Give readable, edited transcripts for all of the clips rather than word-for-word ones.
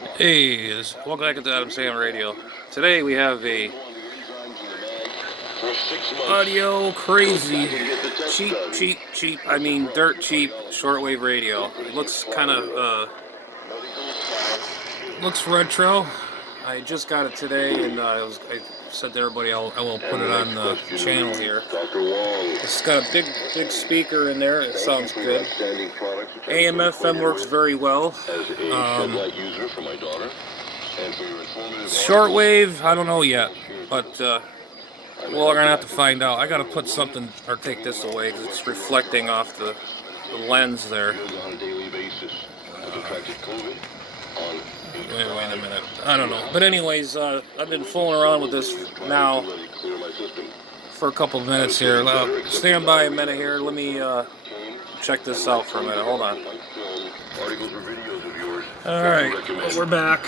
Hey, welcome back to Adam Sam Radio. Today we have a audio crazy, cheap. I mean dirt cheap shortwave radio. It looks kind of looks retro. I just got it today, and I said to everybody I will put it on the channel here. It's got a big speaker in there. It sounds good. AM FM works very well. Shortwave, I don't know yet, but well, we're gonna have to find out. I gotta put something or take this away because it's reflecting off the lens there. Wait a minute. I don't know. But anyways, I've been fooling around with this now for a couple of minutes here. Stand by a minute here. Let me check this out for a minute. Hold on. Alright, we're back.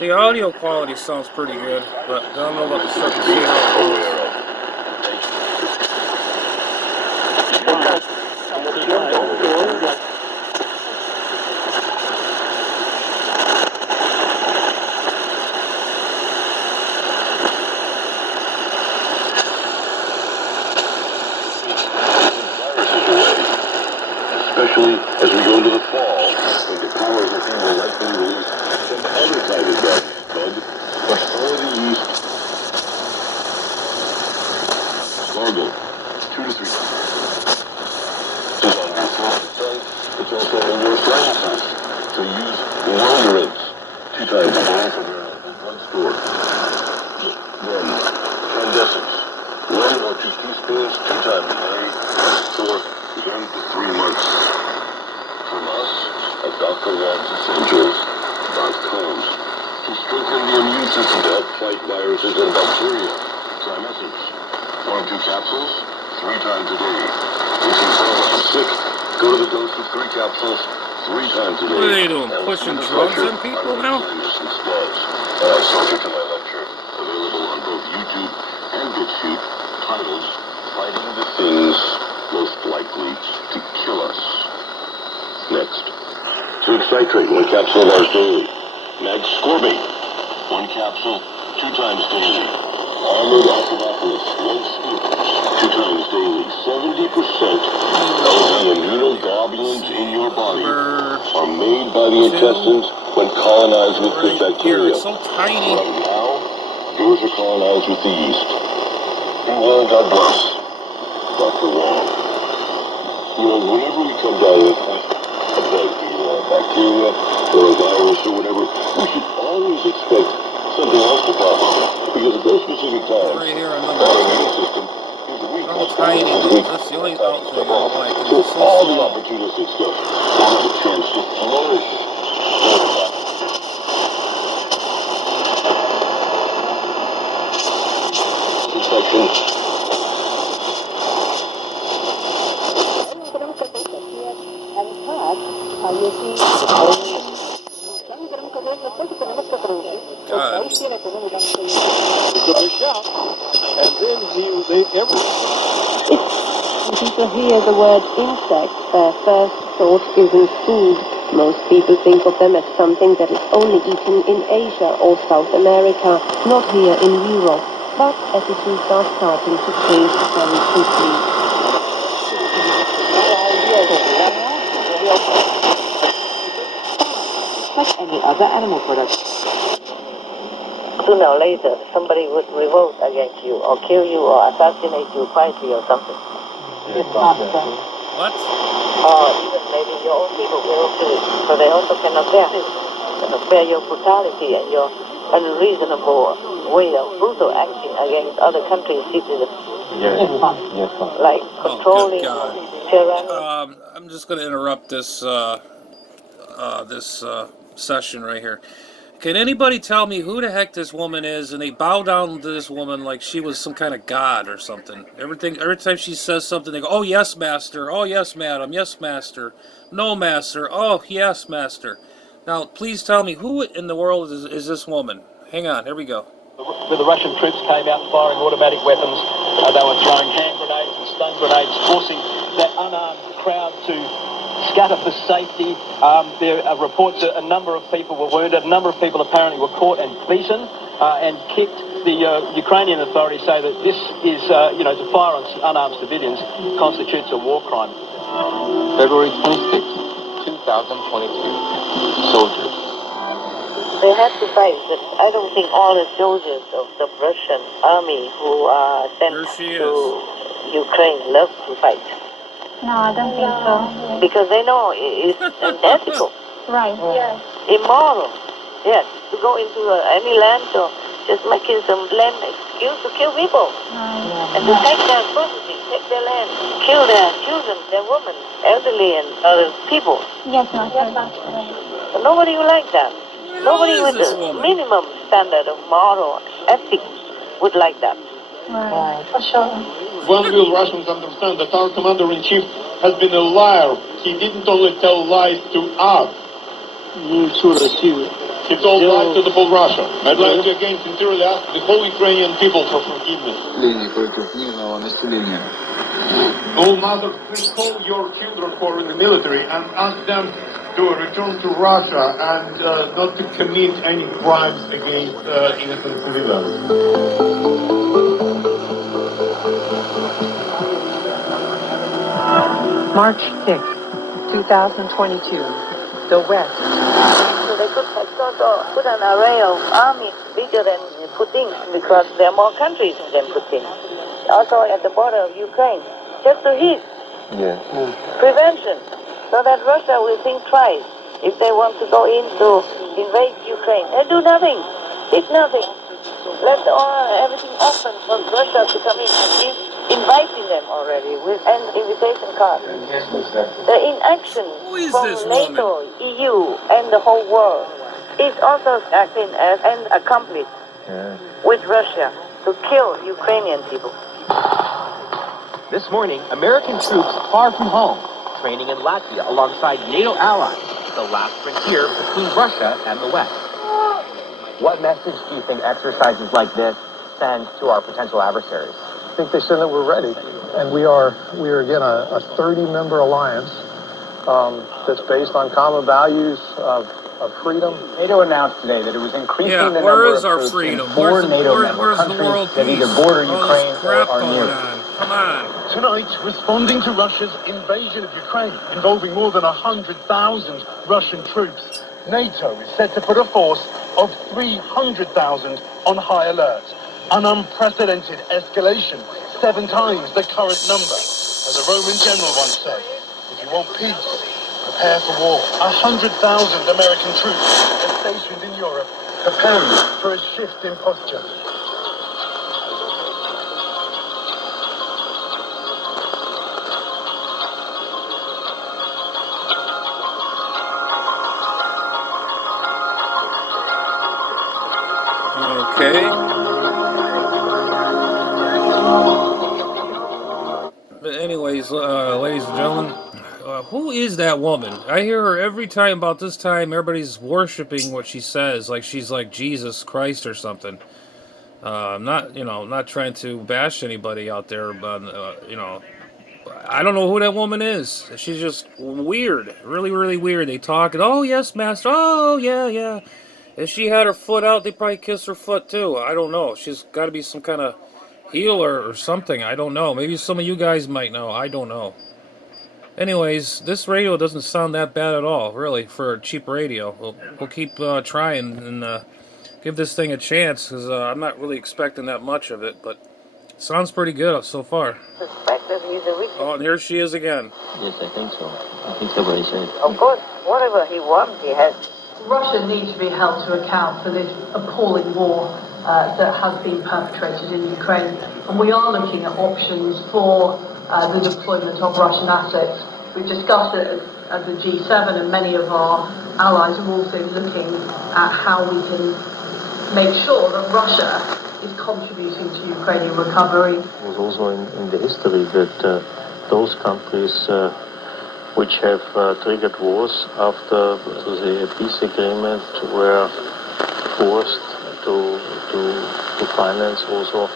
The audio quality sounds pretty good, but I don't know about the frequency. Especially as we go into the fall, when the powers of hell will likely release some other type of bug, but all the yeast gargle 2 to 3 times. It's also a more science, so use warm rinse 2 times a day from your drugstore. Then, incandescents, 1 or 2 teaspoons 2 times a day for 1 to 3 months. From us at drwonsessentials.com to strengthen the immune system to help fight viruses and bacteria. Try message. 1 or 2 capsules 3 times a day. If you feel like you're sick, go to the dose of 3 capsules 3 times a day. What are they doing? Pushing drugs in people now? Subject to my lecture, available on both YouTube and BitChute, titled Fighting the Things Most Likely to Kill Us. Next. Zinc citrate, 1 capsule of ours daily. Mag scorbate, 1 capsule 2 times daily. Armored alphabacillus, 1 scoop, 2 times daily. 70% of the immunoglobulins in your body are made by the intestines when colonized with good bacteria. It's so tiny. Right now, yours are colonized with the yeast. Be well, God bless. Dr. Wong. You know, whenever we come down with a bacteria or a virus or whatever, we should always expect something else to pop up. Because at those specific times, Right here, I'm our immune system is weak. how tiny it is. That's the only outfit I like. So It's so all the small. opportunistic stuff will have a chance to flourish. Infection. God. When people hear the word insect, their first thought isn't food. Most people think of them as something that is only eaten in Asia or South America, not here in Europe. But attitudes are starting to change very quickly. Like any other animal product. Sooner or later, somebody would revolt against you, or kill you, or assassinate you quietly, or something. What? Or even maybe your own people will do it, so they also cannot bear your brutality and your unreasonable way of brutal action against other countries' citizens. Like controlling, tyranny. I'm just going to interrupt this session right here. Can anybody tell me who the heck this woman is? And they bow down to this woman like she was some kind of god or something. Every time she says something, they go, "Oh yes, master. Oh yes, madam. Yes, master. No, master. Oh yes, master." Now, please tell me who in the world is this woman? Hang on. Here we go. Where the Russian troops came out firing automatic weapons, they were throwing hand grenades and stun grenades, forcing that unarmed crowd to scatter for safety. There are reports that a number of people were wounded. A number of people apparently were caught and beaten and kicked. The Ukrainian authorities say that this is, to fire on unarmed civilians constitutes a war crime. February 26, 2022. Soldiers. They have to fight, but I don't think all the soldiers of the Russian army who are sent to Ukraine love to fight. No, I don't think so. Because they know it's unethical. Right. Yes. Immoral. Yes. To go into any land or just making some land excuse to kill people. Right. And to take their property, take their land, kill their children, their women, elderly and other people. Yes, Master. But nobody will like that. Nobody with this a woman? minimum standard of moral ethics would like that. Right. For sure. When will Russians understand that our commander-in-chief has been a liar? He didn't only tell lies to us. He told lies to the whole Russia. I'd like to again sincerely ask the whole Ukrainian people for forgiveness. Oh, mother, please call your children who are in the military and ask them to return to Russia and not to commit any crimes against innocent civilians. March 6th, 2022, the West. So they could have also put an array of armies bigger than Putin because there are more countries than Putin. Also at the border of Ukraine, just to hit. Prevention, so that Russia will think twice if they want to go in to invade Ukraine. They do nothing, did nothing. Let everything open for Russia to come in. And he's inviting them already with an invitation card. The inaction from NATO, EU, and the whole world is also acting as an accomplice with Russia to kill Ukrainian people. This morning, American troops far from home, training in Latvia alongside NATO allies, the last frontier between Russia and the West. What message do you think exercises like this send to our potential adversaries? I think they send that we're ready, and we are again a 30-member alliance that's based on common values of freedom. NATO announced today that it was increasing the number where is of our troops freedom? in 4 NATO member Where's the countries world that peace? either border All Ukraine this crap or are near going it. on. Come on. Tonight, responding to Russia's invasion of Ukraine, involving more than 100,000 Russian troops, NATO is set to put a force of 300,000 on high alert. An unprecedented escalation, 7 times the current number. As a Roman general once said, if you want peace, prepare for war. 100,000 American troops are stationed in Europe, preparing for a shift in posture. Okay. But anyways, ladies and gentlemen, who is that woman? I hear her every time about this time. Everybody's worshiping what she says, like she's like Jesus Christ or something. I'm not trying to bash anybody out there, but I don't know who that woman is. She's just weird, really, really weird. They talk, and oh yes, master, oh yeah, yeah. If she had her foot out, they probably kiss her foot too. I don't know. She's got to be some kind of healer or something. I don't know. Maybe some of you guys might know. I don't know. Anyways, this radio doesn't sound that bad at all, really, for cheap radio. We'll keep trying and give this thing a chance, because I'm not really expecting that much of it, but sounds pretty good so far. Suspect that he's a victim. Oh, and here she is again. Yes, I think so. I think so, what he said. Of course, whatever he wants, he has. Russia needs to be held to account for this appalling war that has been perpetrated in Ukraine. And we are looking at options for the deployment of Russian assets. We've discussed it at the G7, and many of our allies are also looking at how we can make sure that Russia is contributing to Ukrainian recovery. It was also in the history that those countries which have triggered wars after the peace agreement were forced to finance also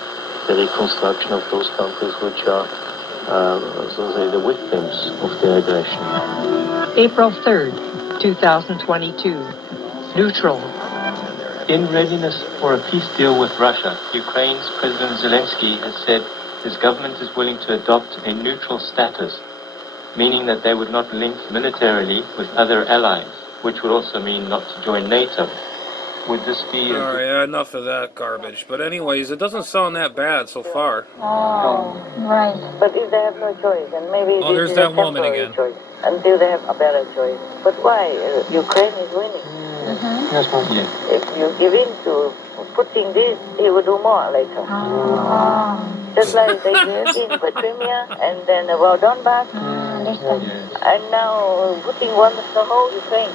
the reconstruction of those countries which are the victims of the aggression. April 3rd, 2022. Neutral. In readiness for a peace deal with Russia, Ukraine's President Zelensky has said his government is willing to adopt a neutral status, meaning that they would not link militarily with other allies, which would also mean not to join NATO. Would this be a Alright, enough of that garbage. But anyways, it doesn't sound that bad so far. Oh, right. But if they have no choice, and maybe Oh, this there's is that a woman temporary again. choice, until they have a better choice. But why? Ukraine is winning. Yes, ma'am. If you give in to putting this, he will do more later. Just like they gave in for Crimea, and then about Donbass, and now Putin wants the whole Ukraine.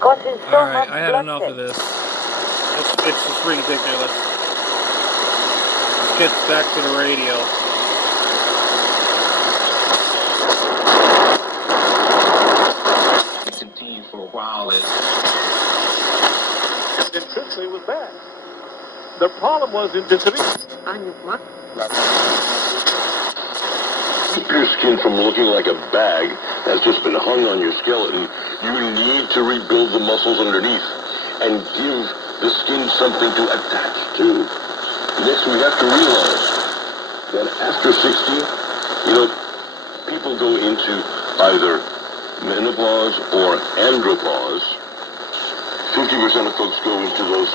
Causing so Alright, much I had enough of bloodshed. this. It's just ridiculous. Let's get back to the radio. Continue for a while as Intensity was bad. The problem was intensity. keep your skin from looking like a bag that's just been hung on your skeleton. You need to rebuild the muscles underneath and give the skin something to attach to. Next, we have to realize that after 60, people go into either menopause or andropause. 50% of folks go into those.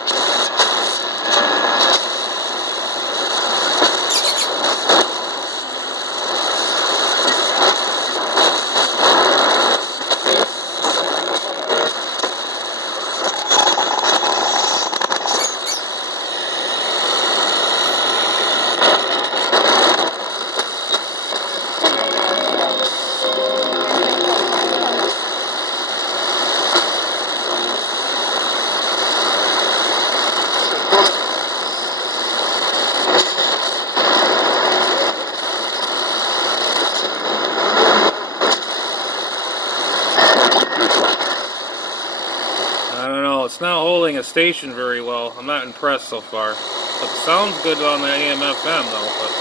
It's not holding a station very well. I'm not impressed so far. But it sounds good on the AM/FM though. But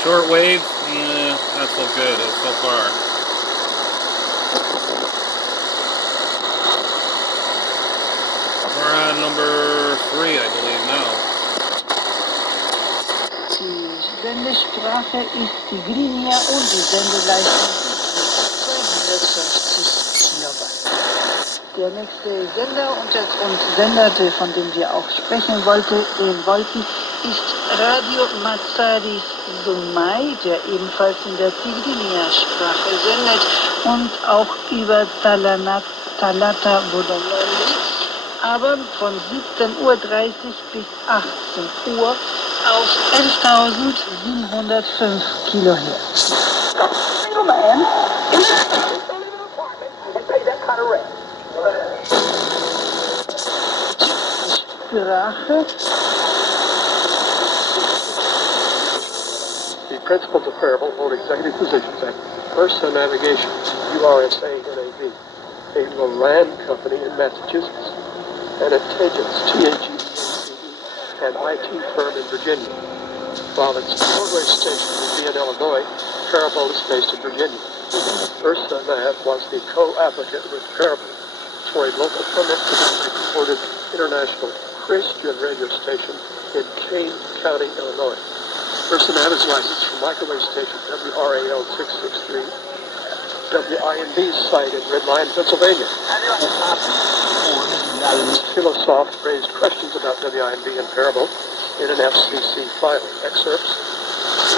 shortwave, not so good so far. We're on number 3, I believe now. Die Sendesprache ist Tigrinya und die Sendeleistung ist 250 Kilobyte. Der nächste Sender und Sender, von dem wir auch sprechen wollten, ist Radio Matsaris Dumai, der ebenfalls in der Tigrinya-Sprache sendet und auch über Talata Bodomeli, aber von 17:30 Uhr bis 18 Uhr auf 11.705 Kilohertz. Single man in an apartment and pay that kind of rent. Sprache. The principals of Parable hold executive positions at Ursa Navigation, URSA NAV, a land company in Massachusetts, and at Tegents, TAGENCE, an IT firm in Virginia. While its shortwave station will be in Illinois, Parable is based in Virginia. Ursa Nav was the co-applicant with Parable for a local permit to be a recorded international Christian radio station in Kane County, Illinois. Ursa Nav is licensed for microwave station WRAL 663, WINB's site in Red Lion, Pennsylvania. Philosoph raised questions about WINB and Parable in an FCC filing. Excerpts.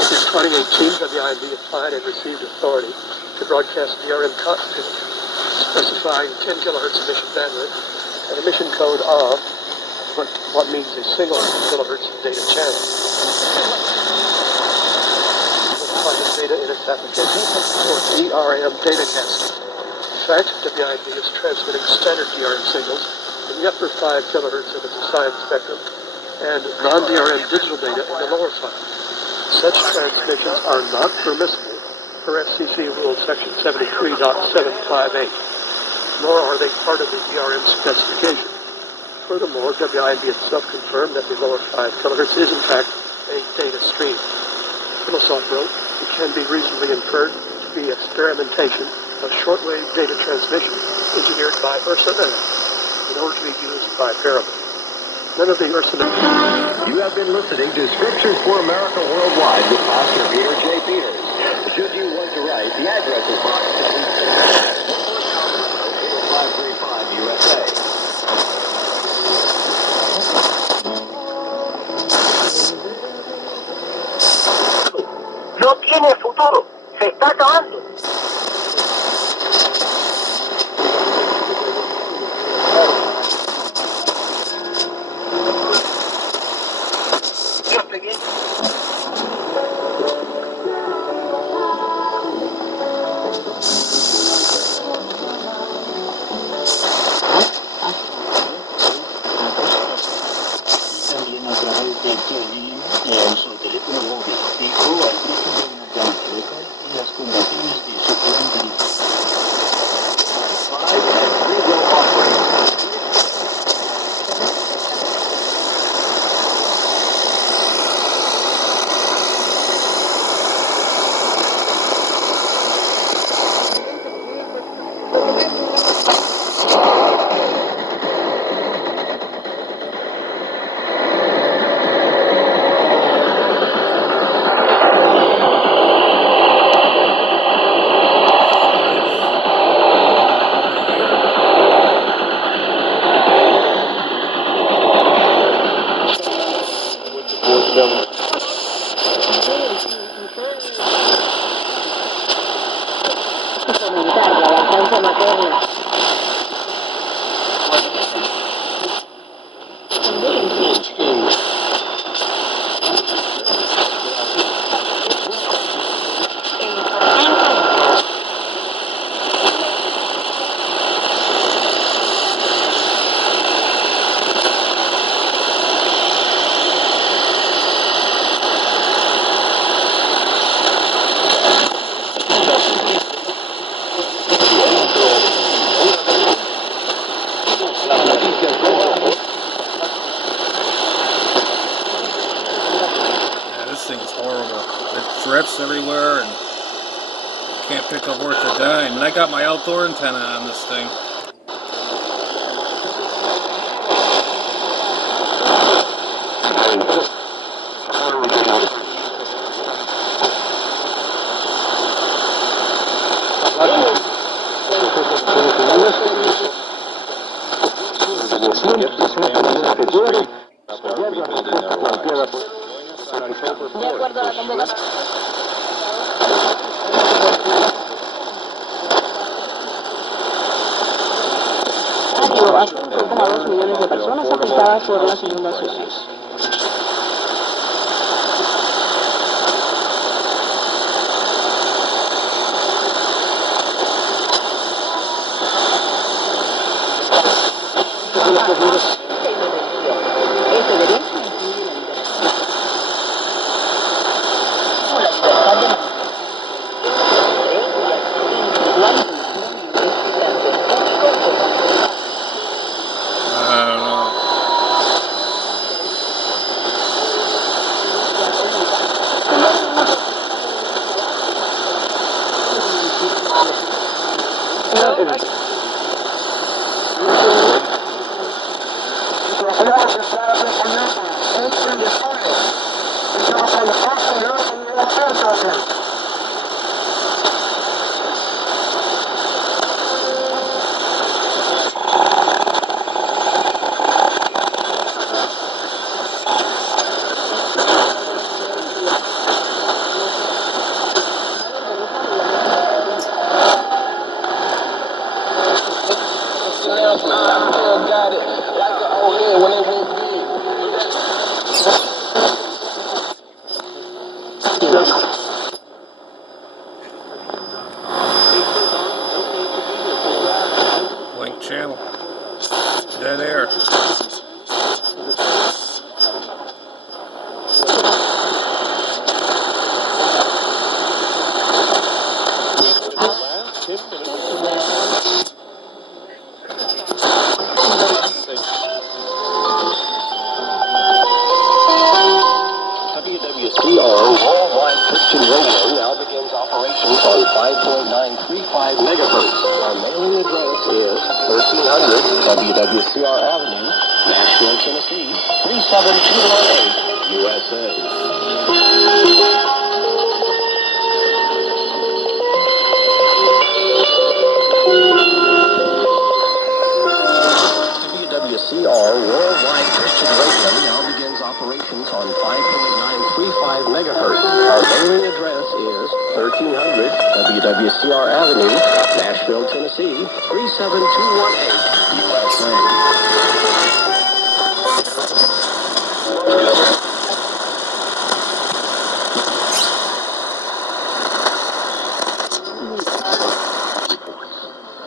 In 2018, WINB applied and received authority to broadcast DRM content specifying 10 kilohertz emission bandwidth and emission code of what means a single kilohertz data channel. Data in its application for DRM datacasting. In fact, WINB is transmitting standard DRM signals in the upper 5 kilohertz of its assigned spectrum and non-DRM digital data in the lower 5. Such transmissions are not permissible per FCC Rule Section 73.758, nor are they part of the DRM specification. Furthermore, WINB itself confirmed that the lower 5 kilohertz is in fact a data stream. Philosoph wrote, it can be reasonably inferred to be experimentation a shortwave data transmission engineered by Ursula in order to be used by Parable. None of the Ursula... You have been listening to Scriptures for America Worldwide with Pastor Peter J. Peters. Should you want to write, the address is Box 535 USA. No tiene futuro. Se está acabando. También a través de TuneIn en su teléfono móvil fijo al precio de una llamada local y las condiciones de su plan tarifa. Fomentar la lactancia materna. This thing is horrible. It drifts everywhere and can't pick up worth a dime. And I got my outdoor antenna on this thing. De acuerdo a la convocatoria. A 5,2 millones de personas afectadas por las inundaciones. Blank channel. Dead air. WCRO Worldwide Christian Radio now begins operations on 5.935 megahertz. WWCR Avenue, Nashville, Tennessee, 37218, USA. WWCR Worldwide Christian Radio now begins operations on 5.935 megahertz. Our mailing address is 1300 WWCR Avenue, Nashville, Tennessee, 37218, USA.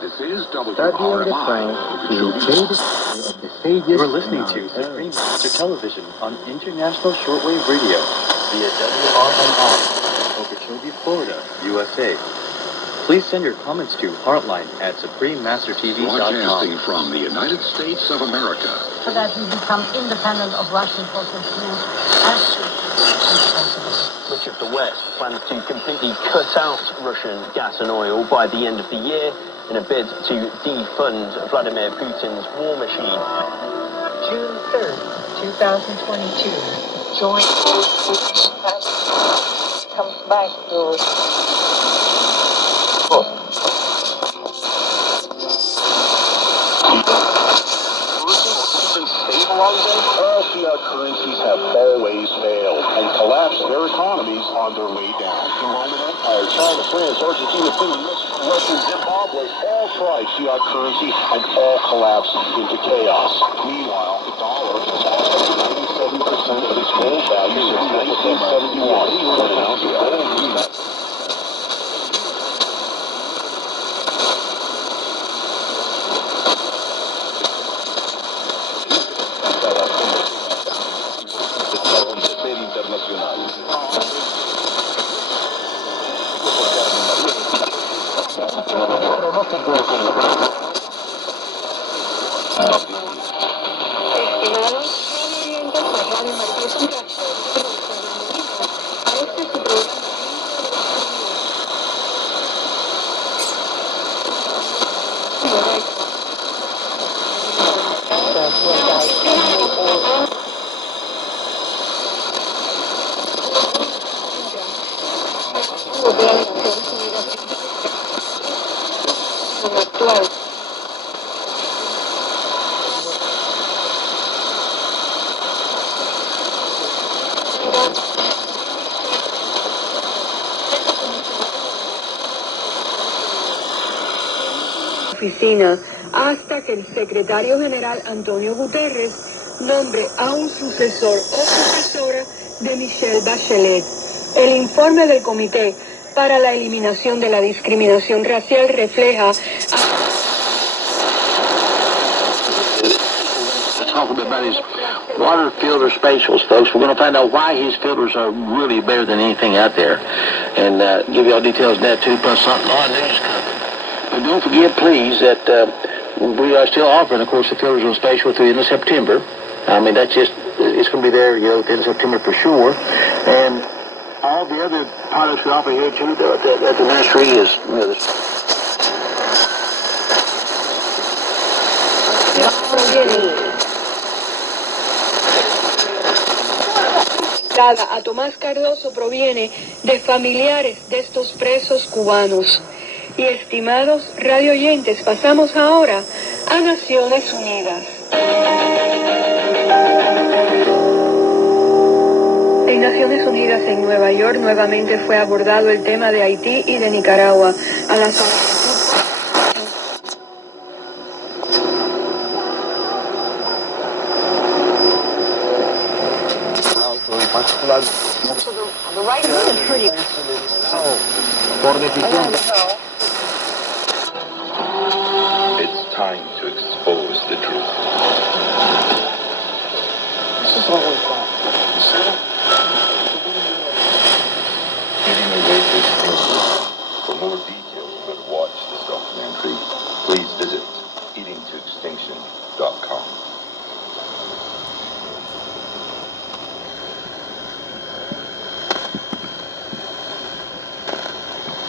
This is WRMI. You're listening to Supreme Master Television on International Shortwave Radio via WRMI, Okeechobee, Florida, USA. Please send your comments to heartline@suprememastertv.com. Broadcasting from the United States of America. So that we become independent of Russian fossil fuels as soon as possible. Much of the West plans to completely cut out Russian gas and oil by the end of the year in a bid to defund Vladimir Putin's war machine. June 3rd, 2022. Join comes back to All fiat currencies have always failed and collapsed their economies on their way down. China, France, Argentina, Finland, Mexico, Russia, Zimbabwe all tried fiat currency and all collapsed into chaos. Meanwhile, the dollar has lost 97% of its gold value since 1971 when an ounce of gold. Oficina hasta que el secretario general Antonio Guterres nombre a un sucesor o sucesora de Michelle Bachelet. El informe del Comité para la Eliminación de la Discriminación Racial refleja Talk a bit about his water filter spatials, folks. We're going to find out why his filters are really better than anything out there, and give you all details on that too, plus something on news coming. But don't forget, please, that we are still offering, of course, the filters on spatial through the end of September. I mean, that's just, it's going to be there, at the end of September for sure. And all the other products we offer here too at the ministry is, a Tomás Cardoso proviene de familiares de estos presos cubanos. Y estimados radio oyentes, pasamos ahora a Naciones Unidas. En Naciones Unidas en Nueva York nuevamente fue abordado el tema de Haití y de Nicaragua a la The right one is pretty. It's time to expose the truth. This is all we thought. Giving away this truth. For more details on how to watch this documentary, please visit eatingtoextinction.com.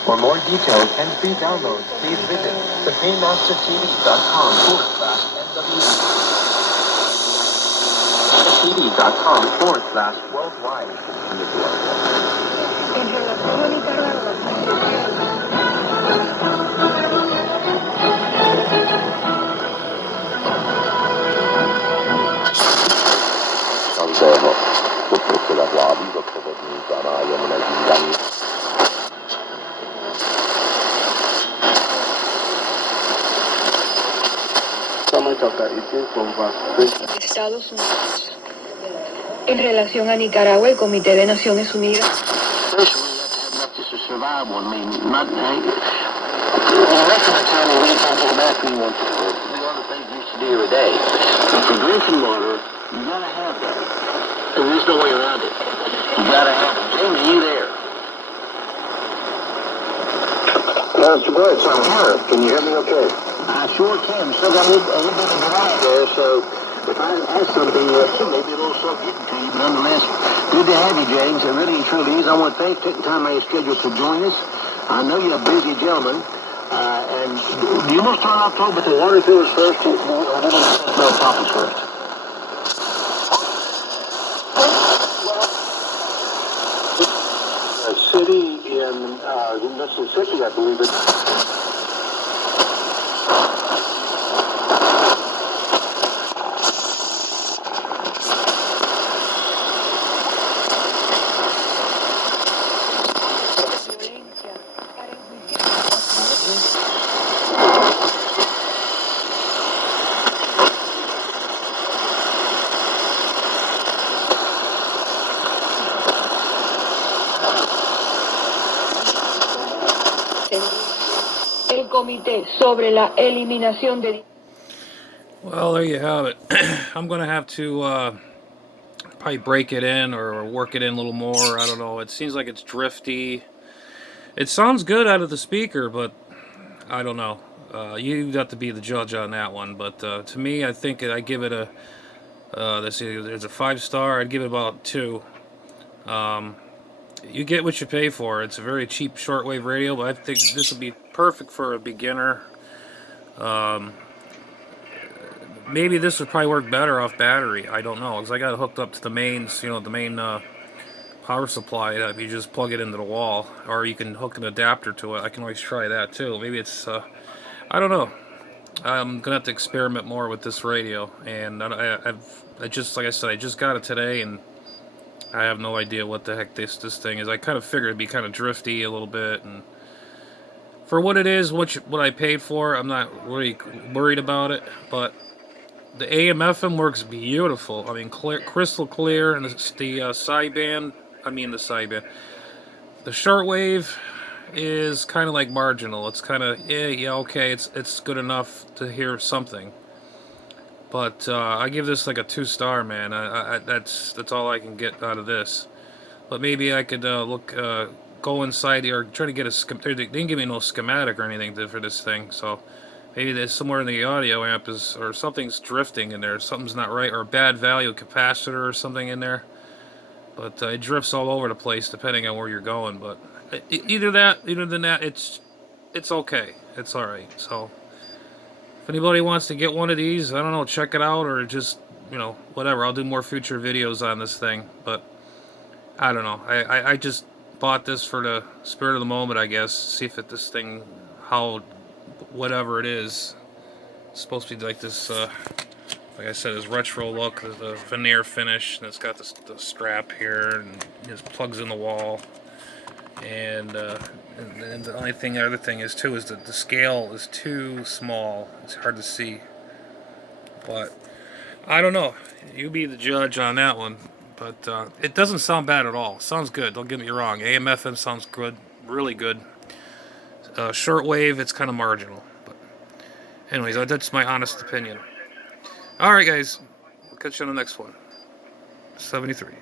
For more details and free downloads, please visit suprememastertv.com/NW. AudioCrazy.com/worldwide. Consejo, tutto da qua, vivo che venuta, ma io non è Estados Unidos. En relación a Nicaragua, el Comité de Naciones Unidas. to survive one. I mean, not the rest of the time we need to go back and want to do all the things you used to do every day. But for drinking water, you gotta have that. And there's no way around it. You gotta have it. James, are you there? Mr. Brooks, I'm here. Can you hear me okay? I sure can. Still got a little bit of delay there, so if I ask something, maybe a little slow getting to you, but nonetheless, good to have you, James. It really and truly is. I want to thank you for taking time out of your schedule to join us. I know you're a busy gentleman, and do you want to start off talking about the water fillers first, or we're going to talk about topics first? A city in Mississippi, I believe it. El comité sobre la eliminación de. Well, there you have it. I'm going to have to probably break it in or work it in a little more. I don't know. It seems like it's drifty. It sounds good out of the speaker, but I don't know. You got to be the judge on that one. But to me, I think I give it a. There's a 5-star. I'd give it about 2. You get what you pay for. It's a very cheap shortwave radio, but I think this would be perfect for a beginner. Maybe this would probably work better off battery. I don't know, because I got it hooked up to the mains, the main power supply. You just plug it into the wall, or you can hook an adapter to it. I can always try that too. Maybe it's, I don't know. I'm gonna have to experiment more with this radio, and I just, like I said, I just got it today, and I have no idea what the heck this thing is. I kind of figured it'd be kind of drifty a little bit, and for what it is, what I paid for, I'm not really worried about it. But the AM/FM works beautiful. I mean, crystal clear, and the sideband. The shortwave is kind of like marginal. It's kind of yeah, okay. It's good enough to hear something. But I give this like a 2-star, man. That's all I can get out of this. But maybe I could go inside here, try to get a they didn't give me no schematic or anything for this thing. So maybe there's somewhere in the audio amp or something's drifting in there. Something's not right, or a bad value capacitor or something in there. But it drifts all over the place depending on where you're going. But either than that, it's okay. It's all right. So. If anybody wants to get one of these, I don't know, check it out, or just, whatever. I'll do more future videos on this thing, but I don't know. I just bought this for the spirit of the moment, I guess. See if this thing, whatever it is. It's supposed to be like this, like I said, this retro look, the veneer finish, and it's got the strap here, and it just plugs in the wall. And the other thing is too, is that the scale is too small. It's hard to see. But I don't know. You be the judge on that one. But it doesn't sound bad at all. It sounds good. Don't get me wrong. AM/FM sounds good, really good. Shortwave, it's kind of marginal. But anyways, that's my honest opinion. All right, guys. We'll catch you on the next one. 73.